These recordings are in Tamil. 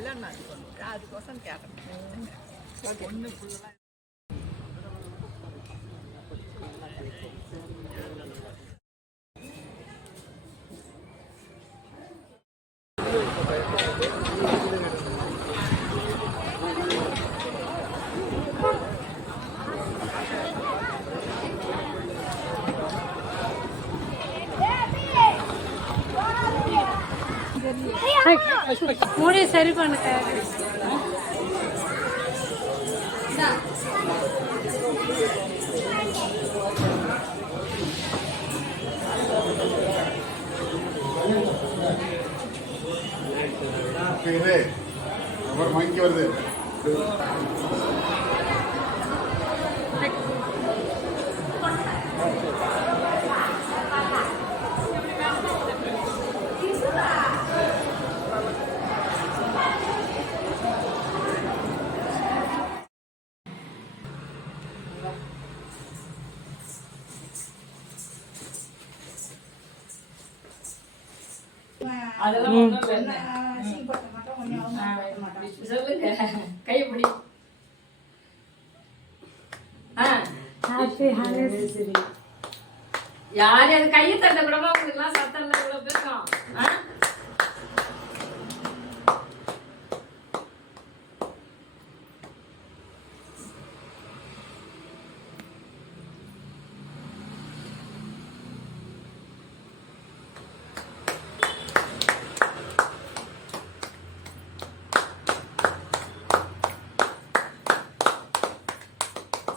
கல்யாணம் நாள் சொல்லுங்க அதுக்கோசம் கேட்டேன் ஒன்று ஃபுல்லாக மூடி சரி பண்ணுங்க அப்புறம் மங்கி வருது அதெல்லாம் சொல்லுங்க கைப்படி யாரு அது கையை தட்ட கூடமா உங்களுக்கு எல்லாம் சத்தம் இல்லை இவ்வளவு பேரும்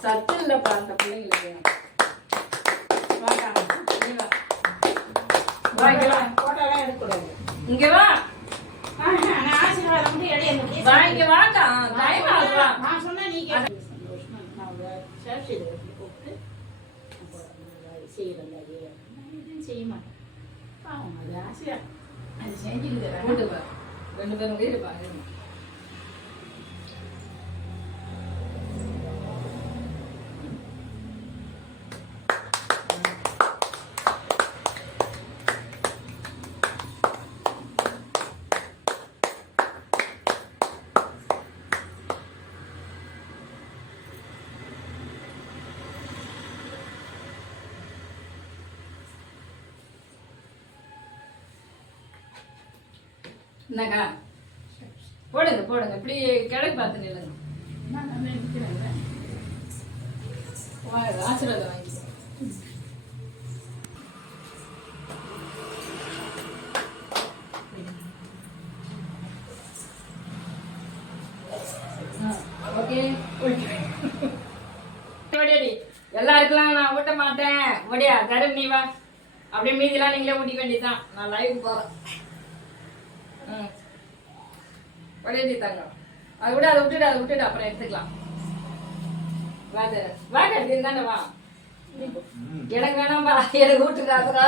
சத்து இல்லப்பா அந்த பிள்ளைங்களுக்கு இங்க வா இங்க வாக்கா டைம் ஆகுவா நான் சொன்னா நீ சந்தோஷமா செய்ய மாட்டேன் பாவம் அது ஆசையா அது செஞ்சுக்கிட்டு ரெண்டு பேரும் இருப்பா என்னக்கா போடுங்க போடுங்க இப்படி கிழக்கு பார்த்து நில்லுங்க ஆசீர்வாதம் வாங்கி ஓகே எல்லாருக்கெல்லாம் நான் ஊட்ட மாட்டேன் ஒடியா தரும் நீ வா அப்படியே மீதிலாம் நீங்களே ஊட்டிக்க வேண்டியதுதான் நான் லைவ் போறேன் வடையடி தாங்க அதை விட்டுட்டு அப்புறம் எடுத்துக்கலாம் வாங்க தானே வா எனக்கு வேணாம்பா எனக்கு ஊட்டுக்காதரா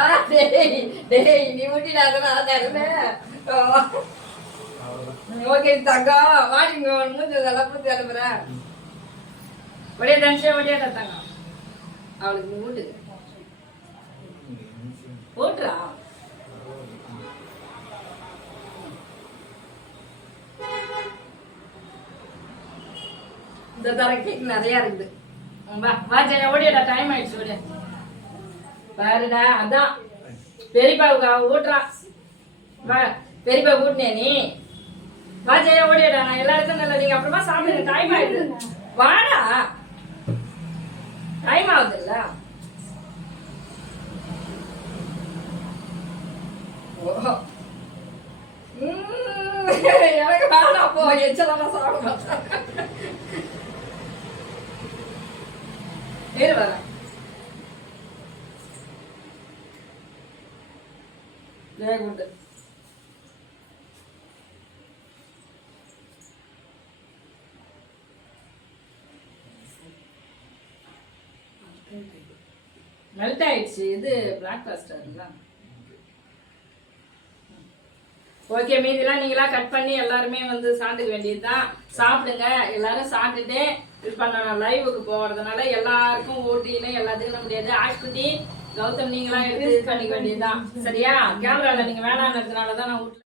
டேய் நீ ஊட்டிடாதரா ஓகே தங்கா வாடிங்க மூஞ்சி அளப்புறது எழுப்புறேன் வடையா டென்ஷன் வடையாட்டா தாங்க அவளுக்கு நீ ஊட்டுங்க போட்டுறா இந்த தர கேக் நிறைய இருக்குது வா ஜெயா ஓடிடா டைம் ஆயிடுச்சு ஓடியா பாருடா அதான் பெரியப்பாவுக்கு அவ ஊட்டுறா வா பெரியப்பா ஊட்டினே நீ வா ஜெயா ஓடிடா நான் எல்லாருக்கும் நல்ல நீங்க அப்புறமா சாப்பிடுங்க டைம் ஆயிடுது வாடா டைம் ஆகுது இல்ல எனக்கு வேணாம் போ எச்சலாம் சாப்பிட மாட்டேன் நேரு வரேன் வெரி குட் மெல்ட் ஆயிடுச்சு இது பிளாக் பாஸ்டா ஓகே மீதிலாம் நீங்களா கட் பண்ணி எல்லாருமே வந்து சாப்பிட்டுக்க வேண்டியதுதான் சாப்பிடுங்க எல்லாரும் சாப்பிட்டுட்டு இப்ப நான் லைவுக்கு போறதுனால எல்லாருக்கும் ஓட்டின்னு எல்லாத்துக்கும் முடியாது ஆஷ்குட்டி கௌதம் நீங்களா எடுத்து பண்ணிக்க வேண்டியதுதான் சரியா கேமரால நீங்க வேணான்றதுனாலதான் நான்